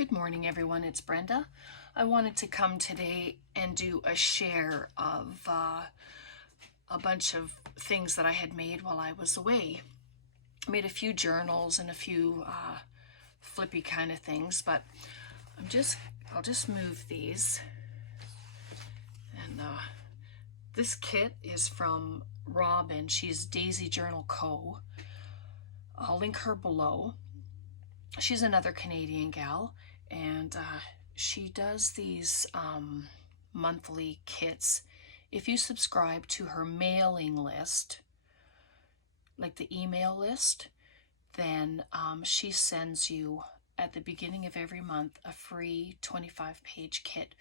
Good morning, everyone. It's Brenda. I wanted to come today and do a share of a bunch of things that I had made while I was away. I made a few journals and a few flippy kind of things, but I'll just move these. And this kit is from Robin. She's Daisy Journal Co. I'll link her below. She's another Canadian gal, and she does these monthly kits. If you subscribe to her mailing list, like the email list, then she sends you at the beginning of every month a free 25-page kit,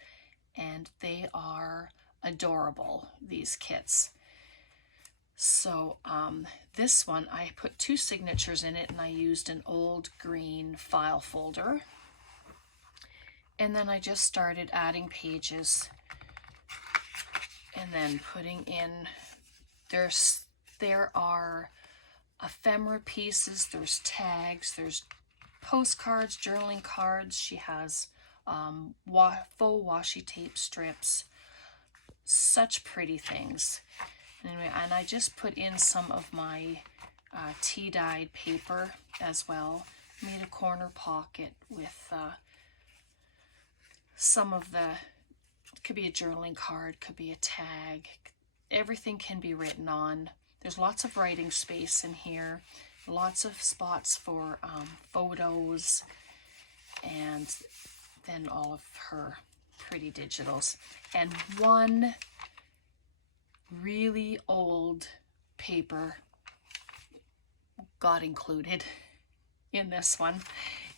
and they are adorable, these kits. So this one, I put 2 signatures in it, and I used an old green file folder. And then I just started adding pages and then putting in, there are ephemera pieces, there's tags, there's postcards, journaling cards. She has faux washi tape strips, such pretty things. Anyway, and I just put in some of my tea-dyed paper as well. Made a corner pocket with some of the, could be a journaling card, could be a tag. Everything can be written on. There's lots of writing space in here, lots of spots for photos, and then all of her pretty digitals. And one really old paper got included in this one,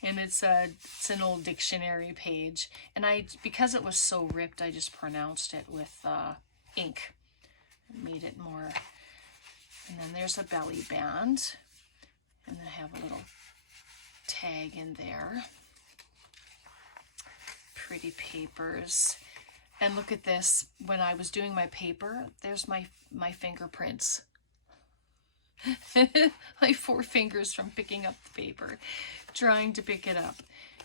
and it's an old dictionary page, and because it was so ripped, I just pronounced it with ink and made it more. And then there's a belly band, and I have a little tag in there. Pretty papers. And look at this, when I was doing my paper, there's my fingerprints. My 4 fingers from picking up the paper, trying to pick it up.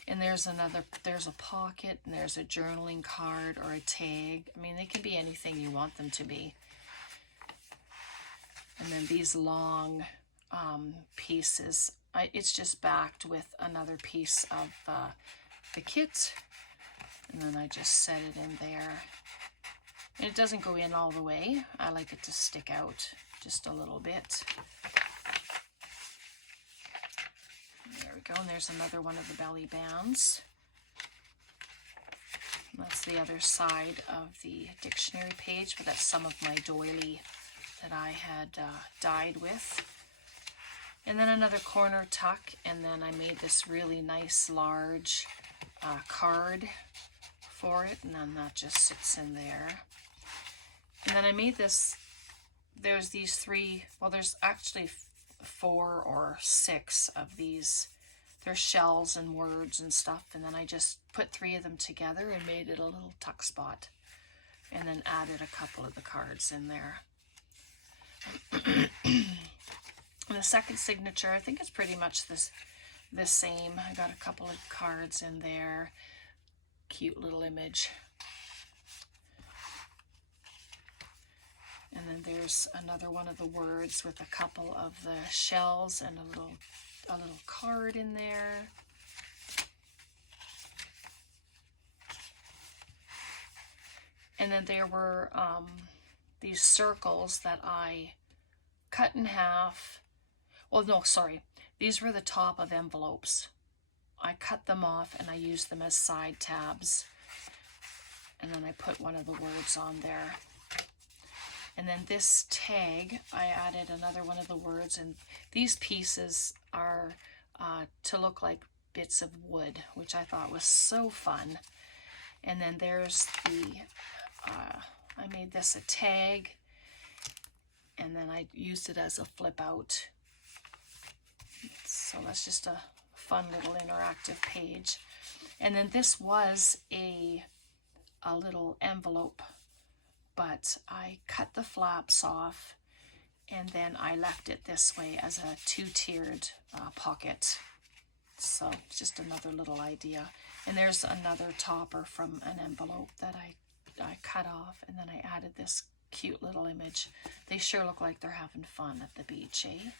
And there's a pocket, and there's a journaling card or a tag. I mean, they can be anything you want them to be. And then these long pieces, it's just backed with another piece of the kit. And then I just set it in there. And it doesn't go in all the way. I like it to stick out just a little bit. There we go. And there's another one of the belly bands. And that's the other side of the dictionary page, but that's some of my doily that I had dyed with. And then another corner tuck, and then I made this really nice large card for it, and then that just sits in there. And then I made this, there's these 3, well, there's actually 4 or 6 of these. There's shells and words and stuff, and then I just put 3 of them together and made it a little tuck spot, and then added a couple of the cards in there. And the second signature, I think it's pretty much the same. I got a couple of cards in there. Cute little image. And then there's another one of the words with a couple of the shells and a little card in there. And then there were these circles that I cut in half. Well, no, sorry. These were the top of envelopes. I cut them off and I used them as side tabs. And then I put one of the words on there. And then this tag, I added another one of the words, and these pieces are to look like bits of wood, which I thought was so fun. And then there's the, I made this a tag, and then I used it as a flip out. So that's just a fun little interactive page. And then this was a little envelope, but I cut the flaps off, and then I left it this way as a 2-tiered pocket. So it's just another little idea. And there's another topper from an envelope that I cut off, and then I added this cute little image. They sure look like they're having fun at the beach, eh?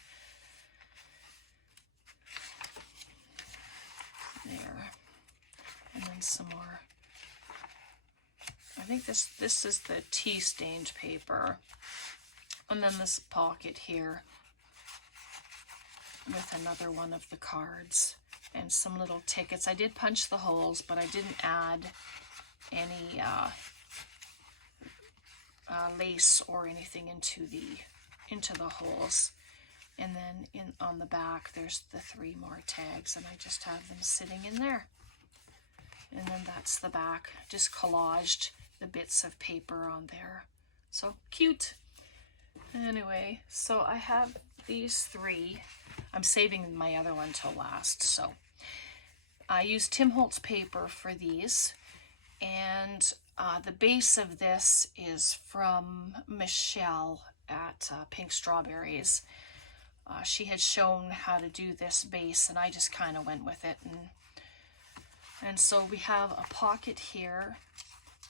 There. And then some more. I think this is the tea stained paper. And then this pocket here with another one of the cards and some little tickets. I did punch the holes, but I didn't add any lace or anything into the holes. And then on the back there's the 3 more tags, and I just have them sitting in there. And then that's the back. Just collaged the bits of paper on there. So cute. Anyway, so I have these 3. I'm saving my other one till last. So I used Tim Holtz paper for these, and the base of this is from Michelle at Pink Strawberries. She had shown how to do this base, and I just kind of went with it. And so we have a pocket here,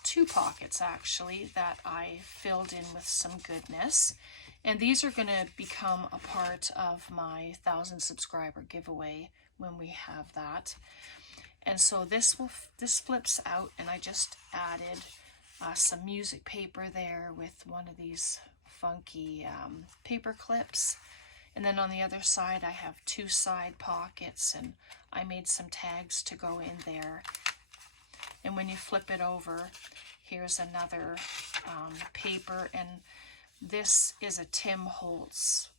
2 pockets actually, that I filled in with some goodness. And these are going to become a part of my 1,000 subscriber giveaway when we have that. And so this flips out, and I just added some music paper there with one of these funky paper clips. And then on the other side I have 2 side pockets, and I made some tags to go in there. And when you flip it over, here's another paper, and this is a Tim Holtz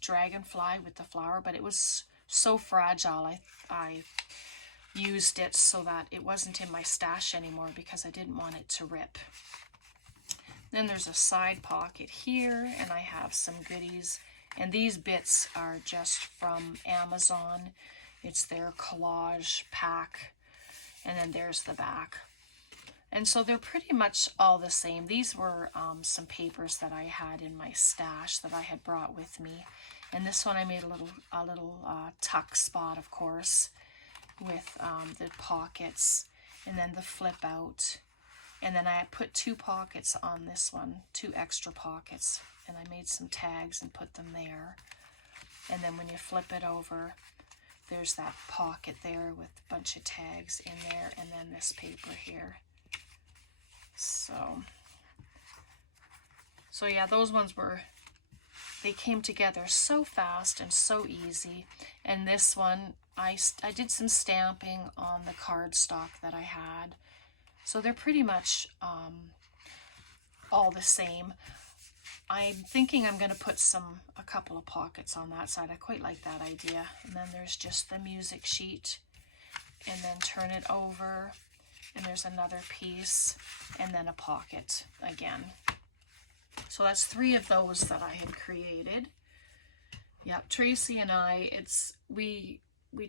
dragonfly with the flower, but it was so fragile I used it so that it wasn't in my stash anymore because I didn't want it to rip. Then there's a side pocket here, and I have some goodies. And these bits are just from Amazon. It's their collage pack. And then there's the back. And so they're pretty much all the same. These were some papers that I had in my stash that I had brought with me. And this one I made a little tuck spot, of course, with the pockets and then the flip out. And then I put 2 pockets on this one, 2 extra pockets. And I made some tags and put them there. And then when you flip it over, there's that pocket there with a bunch of tags in there, and then this paper here. So yeah, those ones they came together so fast and so easy. And this one, I did some stamping on the cardstock that I had. So they're pretty much all the same. I'm thinking I'm going to put a couple of pockets on that side. I quite like that idea. And then there's just the music sheet, and then turn it over, and there's another piece, and then a pocket again. So that's 3 of those that I had created. Yeah, Tracy and I, we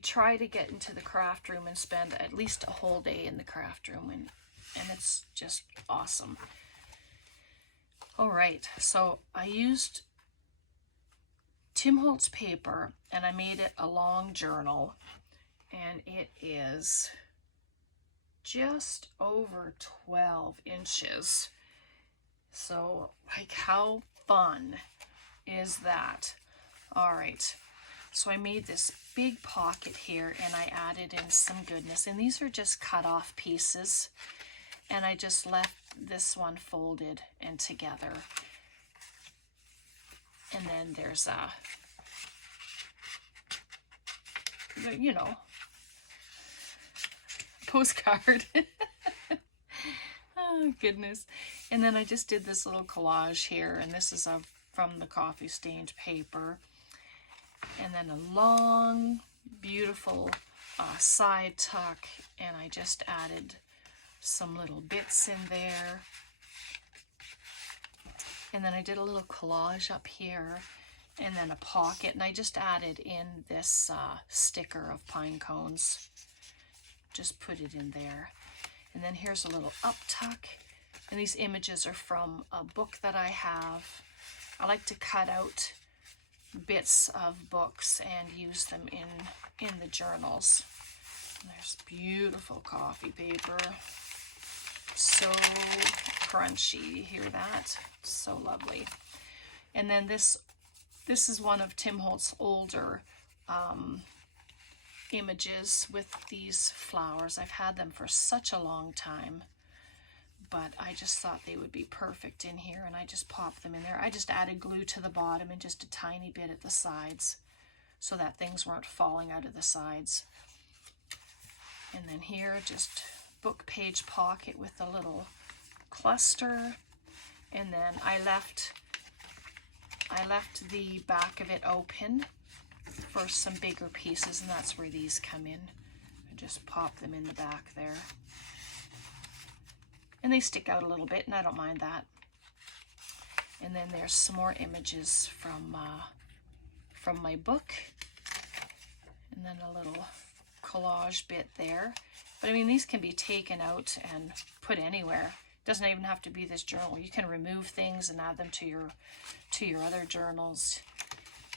try to get into the craft room and spend at least a whole day in the craft room, and it's just awesome. All right, so I used Tim Holtz paper, and I made it a long journal, and it is just over 12 inches. So, like, how fun is that? All right, so I made this big pocket here, and I added in some goodness, and these are just cut off pieces, and I just left this one folded and together. And then there's a, postcard. Oh, goodness. And then I just did this little collage here, and this is from the coffee stained paper. And then a long, beautiful side tuck, and I just added some little bits in there. And then I did a little collage up here, and then a pocket, and I just added in this sticker of pine cones. Just put it in there. And then here's a little up tuck, and these images are from a book that I have. I like to cut out bits of books and use them in the journals. And there's beautiful coffee paper. So crunchy. You hear that? So lovely. And then this is one of Tim Holtz's older images with these flowers. I've had them for such a long time, but I just thought they would be perfect in here, and I just popped them in there. I just added glue to the bottom and just a tiny bit at the sides so that things weren't falling out of the sides. And then here, just book page pocket with a little cluster. And then I left the back of it open for some bigger pieces, and that's where these come in. I just pop them in the back there. And they stick out a little bit, and I don't mind that. And then there's some more images from my book. And then a little collage bit there. But I mean, these can be taken out and put anywhere. It doesn't even have to be this journal. You can remove things and add them to your other journals.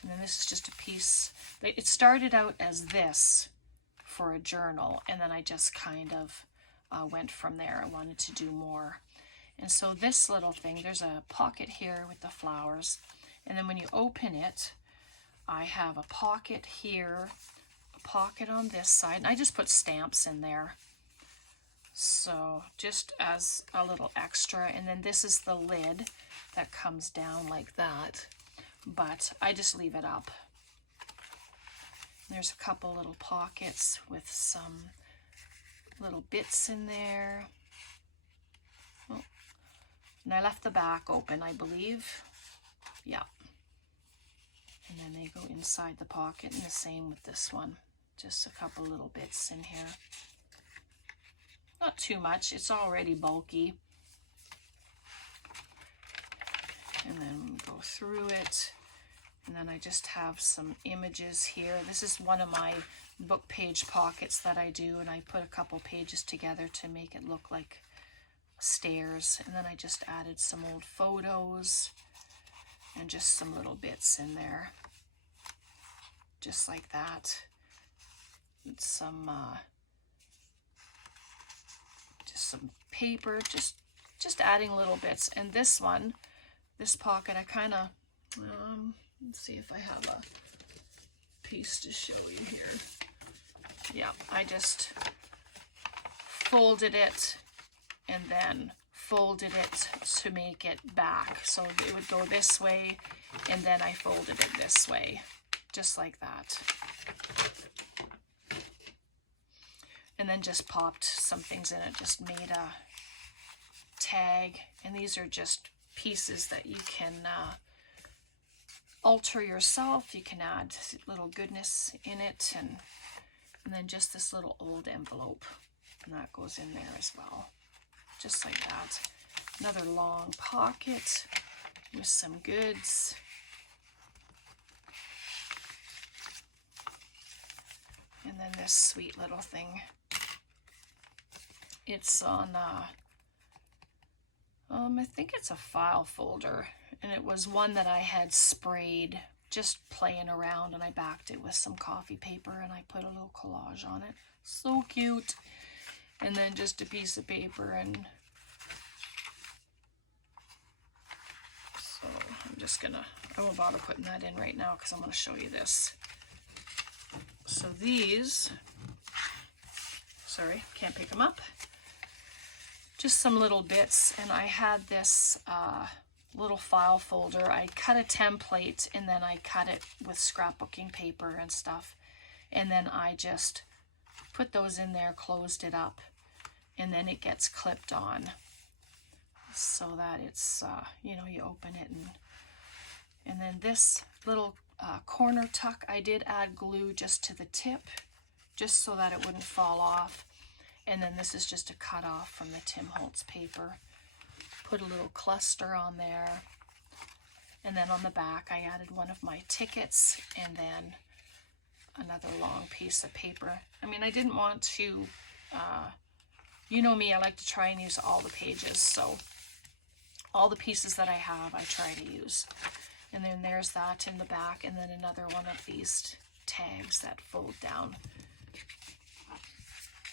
And then this is just a piece. It started out as this for a journal, and then I just kind of went from there. I wanted to do more. And so this little thing, there's a pocket here with the flowers. And then when you open it, I have a pocket here, a pocket on this side. And I just put stamps in there. So just as a little extra. And then this is the lid that comes down like that. But I just leave it up. There's a couple little pockets with some little bits in there. Oh. And I left the back open, I believe. Yeah. And then they go inside the pocket, and the same with this one. Just a couple little bits in here. Not too much, it's already bulky. And then we go through it. And then I just have some images here. This is one of my book page pockets that I do, and I put a couple pages together to make it look like stairs. And then I just added some old photos and just some little bits in there. Just like that. And some just some paper, just adding little bits. And this one, this pocket, I kind of let's see if I have a piece to show you here. Yeah, I just folded it and then folded it to make it back. So it would go this way, and then I folded it this way, just like that. And then just popped some things in it, just made a tag. And these are just pieces that you can alter yourself. You can add little goodness in it, and then just this little old envelope, and that goes in there as well, just like that. Another long pocket with some goods. And then this sweet little thing. It's on I think it's a file folder, and it was one that I had sprayed just playing around, and I backed it with some coffee paper, and I put a little collage on it. So cute. And then just a piece of paper, and so I'm just gonna, I won't bother putting that in right now because I'm gonna show you this. So these, sorry, can't pick them up. Just some little bits, and I had this little file folder. I cut a template, and then I cut it with scrapbooking paper and stuff, and then I just put those in there, closed it up, and then it gets clipped on so that it's you know, you open it, and then this little corner tuck, I did add glue just to the tip, just so that it wouldn't fall off. And then this is just a cut off from the Tim Holtz paper. Put a little cluster on there. And then on the back, I added one of my tickets, and then another long piece of paper. I mean, I didn't want to, you know me, I like to try and use all the pages. So all the pieces that I have, I try to use. And then there's that in the back, and then another one of these tags that fold down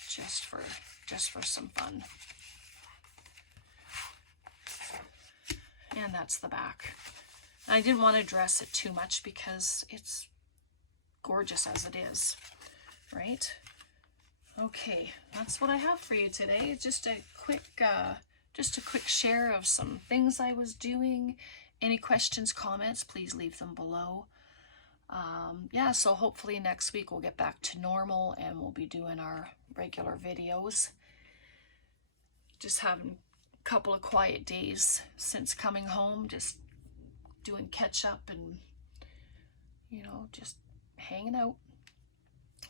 just for some fun. And that's the back. I didn't want to dress it too much because it's gorgeous as it is, right? Okay, that's what I have for you today. Just a quick share of some things I was doing. Any questions, comments, please leave them below. Yeah, so hopefully next week we'll get back to normal and we'll be doing our regular videos. Just having a couple of quiet days since coming home, just doing catch up and, you know, just hanging out.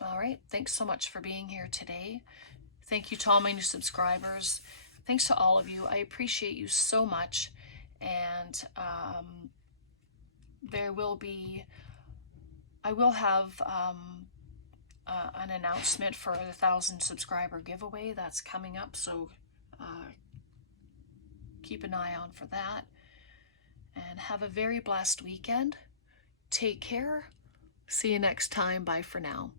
All right, thanks so much for being here today. Thank you to all my new subscribers. Thanks to all of you. I appreciate you so much. And I will have an announcement for the 1,000 subscriber giveaway that's coming up, so keep an eye on for that. And have a very blessed weekend. Take care. See you next time. Bye for now.